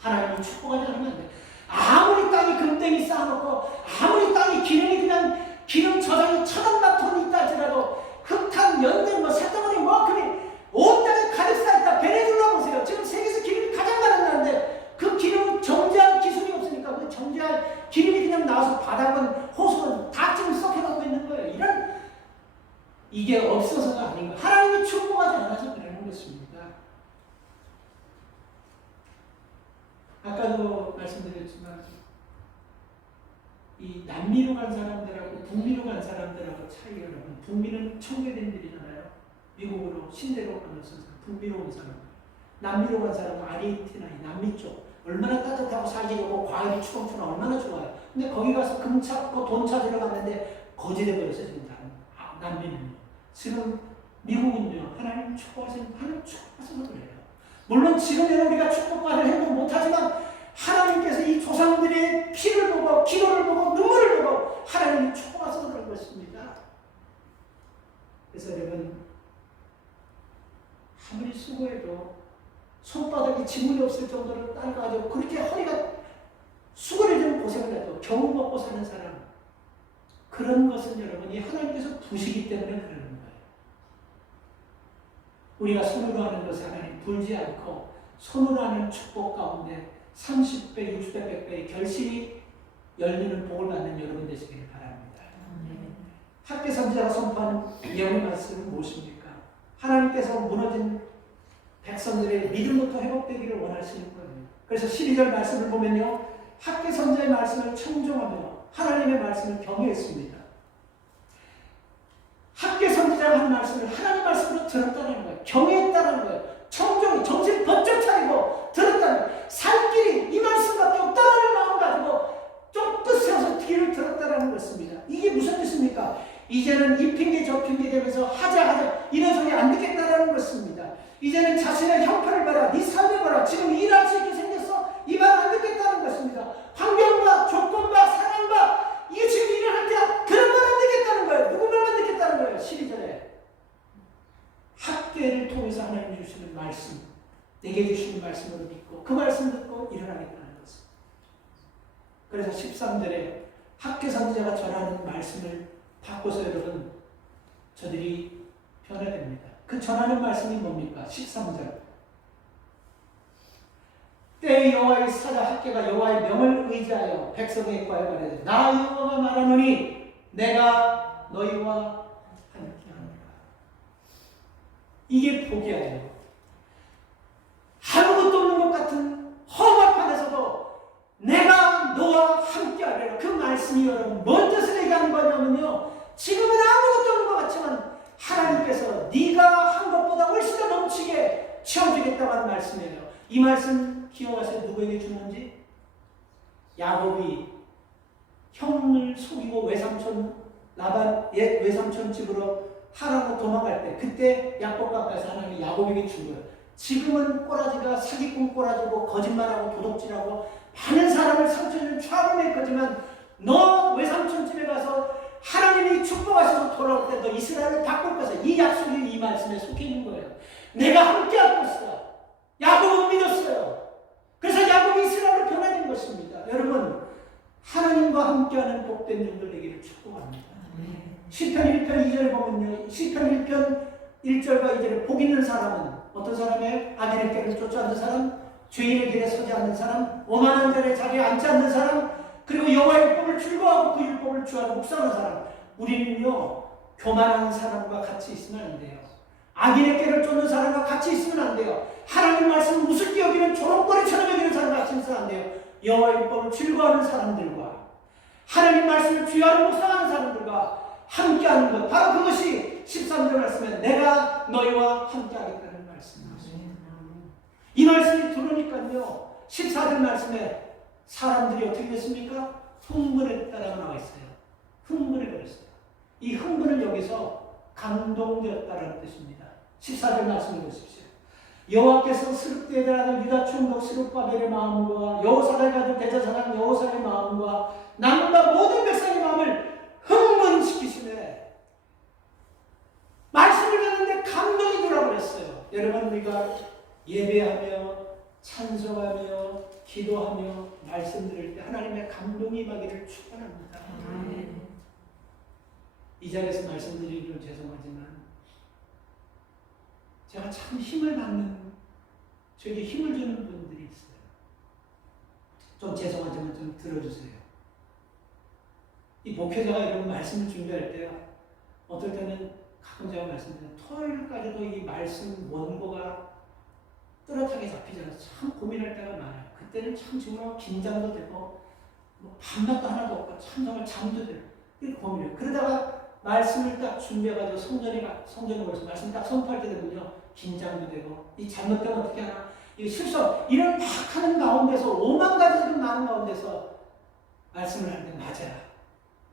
하나님이 축복하지 않으면 안 돼. 아무리 땅이 금땡이 쌓아놓고 아무리 땅이 기름 저장이 1,000만 있다 할지라도 흑탄, 연등, 쇳덩어리 금이 온 땅에 가득 쌓였다. 베네수엘라 보세요. 지금 세계에서 기름이 가장 많은 나라인데 그 기름을 정제할 기술이 없으니까 그 정제할 기름이 그냥 나와서 바닥은 호수는 다 지금 썩혀가고 있는 거예요. 이게 없어서가 아닌 거예요. 하나님이 축복하지 않아서 그러는 것입니다. 아까도 말씀드렸지만 이 남미로 간 사람들하고 북미로 간 사람들하고 차이가 나면, 북미는 청교된 일이잖아요. 미국으로 신대로 건너서 북미로 온 사람, 남미로 간 사람은 아르헨티나, 남미 쪽 얼마나 따뜻하고 살기 좋고 과일이 추렁추렁 얼마나 좋아요. 근데 거기 가서 금 찾고 돈 찾으러 갔는데 거지돼 버렸어요. 지금 남미는요. 지금 미국은요, 하나님 축복하셔서 그래요. 물론 지금은 우리가 축복받을 행동 못하지만 하나님께서 이 조상들의 피를 보고 기도를 보고 눈물을 보고 하나님이 축복하셔서 그런 것입니다. 그래서 여러분, 아무리 수고해도 손바닥에 지문이 없을 정도로 따라가지고 그렇게 허리가 수그러지는 고생을 해도 겨우 먹고 사는 사람, 그런 것은 여러분이 하나님께서 부시기 때문에 그러는 거예요. 우리가 손으로 하는 것에 하나님 불지 않고 손으로 하는 축복 가운데 30배, 60배, 100배의 결실이 열리는 복을 받는 여러분 되시길 바랍니다. 학계 선지자가 선포하는 예언의 말씀은 무엇입니까? 하나님께서 무너진 백성들의 믿음부터 회복되기를 원하시는 거예요. 그래서 12절 말씀을 보면요, 학계 선지자의 말씀을 청종하며 하나님의 말씀을 경외했습니다. 학계 선지자가 한 말씀을 하나님 말씀으로 들었다는 거예요. 경외했다는 거예요. 청종이 정신 번쩍 차리고 들었다는 거예요. 살 길이 이 말씀밖에 없다는 마음 가지고 쫓듯 세워서 귀를 들었다는 것입니다. 이게 무슨 뜻입니까? 이제는 이 핑계 저 핑계 대면서 하자 이런 소리 안 듣겠다는 것입니다. 이제는 자신의 형편을 봐라, 네 삶을 봐라, 지금 일할 수 있게 생겼어, 이 말 안 듣겠다는 것입니다. 환경과 조건과 상황과 이게 지금 일을 할 때야, 그런 말 안 듣겠다는 거예요. 누구 말만 듣겠다는 거예요. 12절에 학계를 통해서 하나님 주시는 말씀, 내게 주시는 말씀을 믿고 그 말씀 듣고 일어나겠다는 것입니다. 그래서 13절에 학계 선지자가 전하는 말씀을 바꿔서 여러분 저들이 변화됩니다. 그 전하는 말씀이 뭡니까? 13절 때에 여호와의 사자 학계가 여호와의 명을 의지하여 백성의 과에 말하되 나 여호와가 말하노니 내가 너희와 함께하노라. 이게 복이에요. 아무것도 없는 것 같은 험악판에서도 내가 너와 함께하리라. 그 말씀이 여러분 뭔 뜻을 얘기하는 거냐면요, 지금은 아무것도 없는 것 같지만 하나님께서 네가 한 것보다 훨씬 더 넘치게 채워주겠다고 하는 말씀이에요. 이 말씀 기억하세요? 누구에게 주는지? 야곱이 형을 속이고 외삼촌 라반 옛 외삼촌 집으로 하라고 도망갈 때, 그때 약속 가까이서 하나님이 야곱에게 준 거예요. 지금은 꼬라지가 사기꾼 꼬라지고 거짓말하고 도둑질하고 많은 사람을 상처주는 좌범일 거지만 너 외삼촌 집에 가서 하나님이 축복하셔서 돌아올 때 너 이스라엘을 바꿀 것이다. 이 약속이 이 말씀에 속해 있는 거예요. 내가 함께할 것이다. 야곱은 믿었어요. 그래서 야곱이 이스라엘로 변화된 것입니다. 여러분, 하나님과 함께하는 복된 종들 되기를 축복합니다. 시편 1편 2절을 보면요, 시편 1편 1절과 2절에 복 있는 사람은 어떤 사람이에요? 악인의 길을 쫓지 않는 사람, 죄인의 길에 서지 않는 사람, 오만한 자리에 자리에 앉지 않는 사람, 그리고 여호와의 율법을 즐거워하고 그 율법을 주하고 묵상하는 사람. 우리는요, 교만한 사람과 같이 있으면 안 돼요. 악인의 길을 쫓는 사람과 같이 있으면 안 돼요. 하나님 말씀을 우습게 여기는 조롱거리처럼 여기는 사람과 같이 있으면 안 돼요. 여호와의 율법을 즐거워하는 사람들과 하나님 말씀을 주하고 묵상하는 사람들과 함께하는 것, 바로 그것이 13절 말씀에 내가 너희와 함께하겠다는 말씀입니다. 이 말씀이 들으니까요, 14절 말씀에 사람들이 어떻게 됐습니까? 흥분했다라고 나와 있어요. 흥분해버렸어요. 이 흥분은 여기서 감동되었다라는 뜻입니다. 14절 말씀을 보십시오. 여호와께서 스룹대에 대한 유다 총독 스룹바벨의 마음과 여호사닥의 아들 대제사장 여호사의 마음과 남과 모든 백성의 마음을 흥분시키시네. 말씀을 듣는데 감동이 돌아버렸어요. 여러분, 우리가 예배하며 찬송하며 기도하며 말씀 들을 때 하나님의 감동이 임하기를 축원합니다. 이 자리에서 말씀드리기 좀 죄송하지만 제가 참 힘을 받는, 저에게 힘을 주는 분들이 있어요. 좀 죄송하지만 좀 들어주세요. 이 목회자가 여러분 말씀을 준비할 때요, 어떨 때는 가끔 제가 말씀드리면 토요일까지도 이 말씀 원고가 뚜렷하게 잡히지 않아서 참 고민할 때가 많아요. 그때는 참 정말 긴장도 되고 뭐 밤낮도 하나도 없고 참 정말 잠도 들고 이렇게 고민해요. 그러다가 말씀을 딱 준비해가지고 성전에 올려서 말씀 딱 선포할 때 되면요, 긴장도 되고 이 잘못되면 어떻게 하나, 이 실수 이런 막 하는 가운데서 5만 가지 지금 많은 가운데서 말씀을 하는데 맞아요.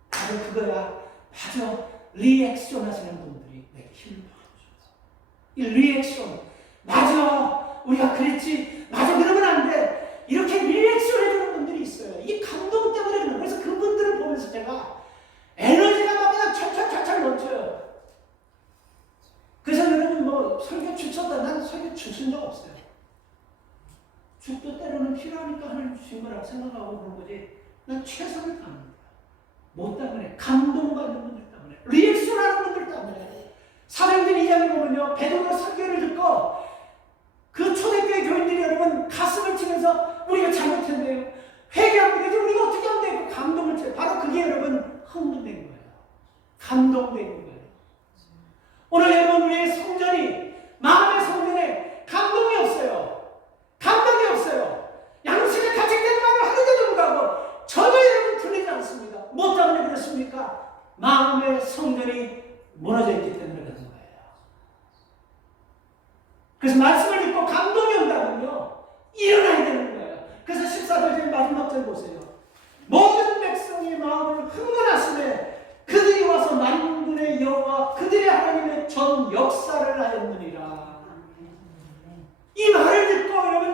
바로 그거야. 맞아. 리액션 하시는 분들이 내게 힘을 받아주셔서 이 리액션, 맞아, 우리가 그랬지, 맞아, 그러면 안 돼, 이렇게 리액션 해주는 분들이 있어요. 이게 감동 때문에 그래요. 그래서 그분들을 보면서 제가 에너지가 막 그냥 찰찰찰찰 넘쳐요. 그래서 여러분 뭐 설교 주셨다, 난 설교 주신 적 없어요. 죽도 때로는 필요하니까 하나님 주신 거라고 생각하고 그런 거지, 난 최선을 다합니다. 뭐 때문에? 감동받는 분들 때문에, 리액션 하는 분들 때문에. 사도행전 2장에 보면요, 베드로가 설교를 듣고 그 초대교회 교인들이 여러분 가슴을 치면서 우리가 잘못했네요, 회개하면 되지, 우리가 어떻게 하면 돼요? 감동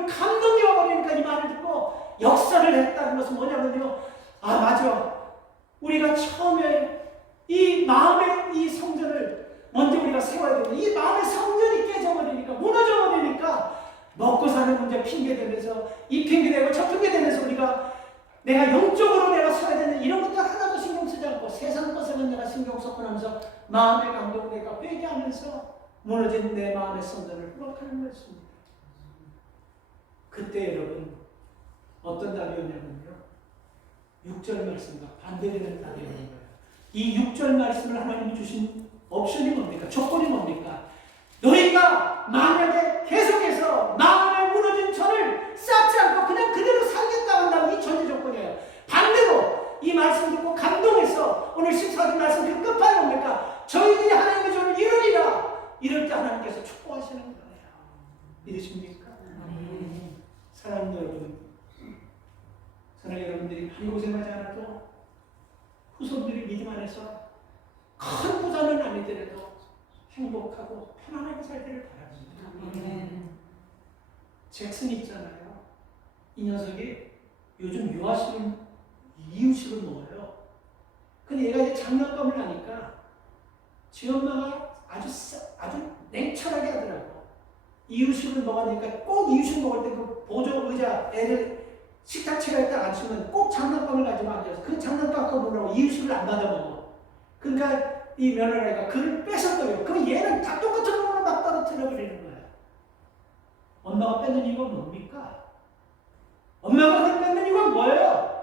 여러분 감동이 와버리니까 이 말을 듣고 역사를 했다는 것은 뭐냐면요. 아 맞아. 우리가 처음에 이 마음의 이 성전을 먼저 우리가 세워야 되는데 이 마음의 성전이 깨져버리니까 무너져버리니까 먹고 사는 문제 핑계대면서 이 핑계대고 저 핑계대면서 우리가 내가 영적으로 내가 서야 되는 이런 것들 하나도 신경 쓰지 않고 세상 것에는 내가 신경 썼고 나면서 마음의 감동을 내가 회개하면서 무너진 내 마음의 성전을 회복하는 것입니다. 그때 여러분 어떤 답이 오냐면요. 6절 말씀과 반대되는 답이 오는 거예요. 이 6절 말씀을 하나님이 주신 옵션이 뭡니까? 조건이 뭡니까? 너희가 만약에 계속해서 마음에 무너진 천을 쌓지 않고 그냥 그대로 살겠다 한다면 이 전제 조건이에요. 반대로 이 말씀 듣고 감동해서 오늘 14절 말씀 그 끝판에 뭡니까? 저희들이 하나님의 전을 이루리라. 이럴 때 하나님께서 축복하시는 거예요. 믿으십니까? 사랑하는 여러분, 사랑하는 여러분들이 한국생활하지 않아도 후손들이 믿음 안에서 큰 부자는 아니더라도 행복하고 편안하게 살기를 바랍니다. 잭슨 있잖아요. 이 녀석이 요즘 유아식을 이유식을 먹어요. 근데 얘가 이제 장난감을 하니까 지 엄마가 아주 냉철하게 하더라고. 이유식을 먹으니까 꼭 이유식 먹을 때 그 보조 의자 애들 식탁치가 딱 앉으면 꼭 장난감을 가지고 앉아서 그 장난감 꺼보라고 이유식을 안 받아 먹어. 그러니까 이 며느리가 그걸 뺏었어요. 그럼 얘는 다 똑같은 놈으로 막 떨어뜨려 버리는 거야. 엄마가 뺏는 이유가 뭡니까? 엄마가 그걸 뺏는 이유가 뭐예요?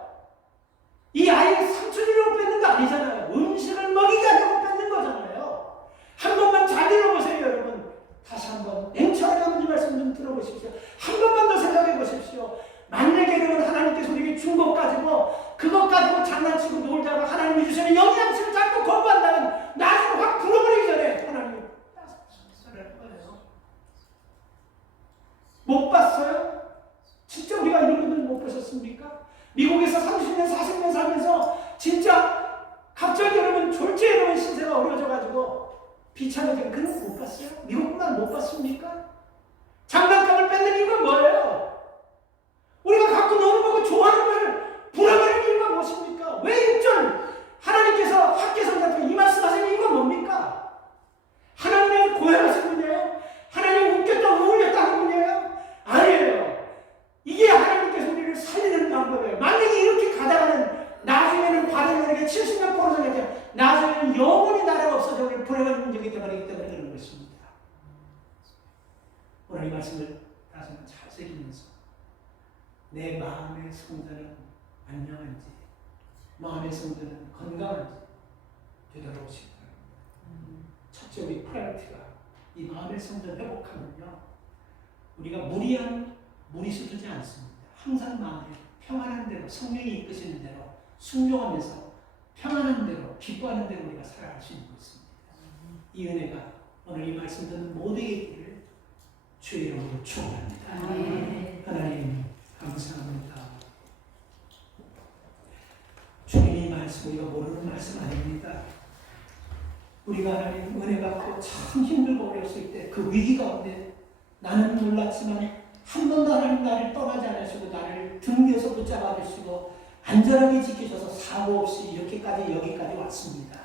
이 아이를 상처 주려고 뺏는 거 아니잖아요. 음식을 먹이게 하려고 뺏는 거잖아요. 한 번만 잘 들어보세요, 여러분. 다시 한번 냉철하게 한번 이 말씀 좀 들어보십시오. 한 번만 더 생각해 보십시오. 만약에 여러분 하나님께서 우리에게 준 것 가지고 그것 가지고 장난치고 놀다가 하나님이 주시는 영양식을 자꾸 거부한다면 나중에 확 불어버리기 전에 하나님이 따서할 거예요. 못 봤어요? 진짜 우리가 이런 분들 못 보셨습니까? 미국에서 30년 40년 살면서 진짜 갑자기 여러분 졸지에 여러분 신세가 어려워져가지고 비참해지는 그런 거 못 봤어요? 미국만 못 봤습니까? 장난감을 뺏는 이유가 뭐예요? 우리가 갖고 노는 거고 좋아하는 것을 불어버리는 이유가 무엇입니까? 왜 6절 하나님께서 학개성자한테 이 말씀하시는 이유가 뭡니까? 하나님을 고해하시는 분이에요? 하나님 웃겼다 우울했다 하는 분이에요? 아니에요. 이게 하나님께서 우리를 살리는 방법이에요. 만약에 이렇게 가다가는 나중에는 바벨론에게 70년 포로되겠죠. 나중에는 영원히 나라가 없어져 우리를 보내가는 문제가 되어버리기 때문에 그런 것입니다. 오늘 이 말씀을 다시 한번 잘 새기면서 내 마음의 성전은 안녕한지 마음의 성전은 건강한지 되돌아보시기 바랍니다. 첫째 우리 프라이어티가 이 마음의 성전 회복하면요. 우리가 무리수 두지 않습니다. 항상 마음에 평안한 대로 성령이 이끄시는 대로 순종하면서 평안한 대로 기뻐하는 대로 우리가 살아갈 수 있는 것입니다. 이 은혜가 오늘 이 말씀 듣는 모두에게 있기를 주의 이름으로 축원합니다. 하나님 감사합니다. 주님이 말씀 우리가 모르는 말씀 아닙니다. 우리가 하나님 은혜 받고 참 힘들고 어려웠을 때 그 위기 가운데 나는 몰랐지만 한 번도 하나님 나를 떠나지 않으시고 나를 등 뒤에서 붙잡아 주시고 안전하게 지키셔서 사고 없이 이렇게까지 여기까지 왔습니다.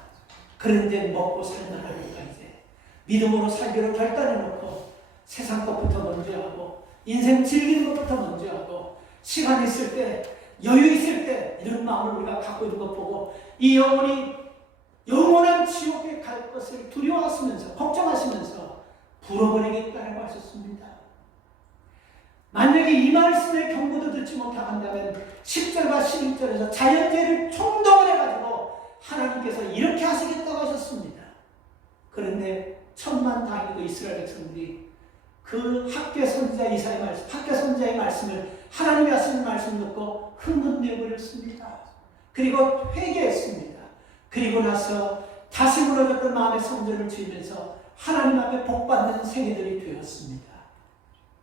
그런데 먹고 살만하니까 이제 믿음으로 살기로 결단해놓고 세상 것부터 먼저 하고 인생 즐기는 것부터 먼저 하고 시간 있을 때 여유 있을 때 이런 마음을 우리가 갖고 있는 것 보고 이 영원한 지옥에 갈 것을 두려워하시면서 걱정하시면서 불어버리겠다고 하셨습니다. 만약에 이 말씀의 경고도 듣지 못한다면 10절과 11절에서 자연재해를 총동원해가지고 하나님께서 이렇게 하시겠다고 하셨습니다. 그런데 천만다행히도 이스라엘 백성들이 그 학개 선지자의 말씀을 하나님이 하시는 말씀 듣고 흥분되어버렸습니다. 그리고 회개했습니다. 그리고 나서 다시 무너졌던 마음의 성전을 지으면서 하나님 앞에 복받는 생애들이 되었습니다.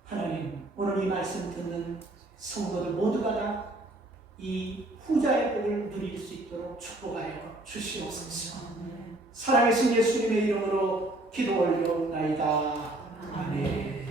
하나님 오늘 이 말씀 듣는 성도들 모두가 다 이 후자의 복을 누릴 수 있도록 축복하여 주시옵소서. 살아계신 예수님의 이름으로 기도 올려옵나이다. 아멘.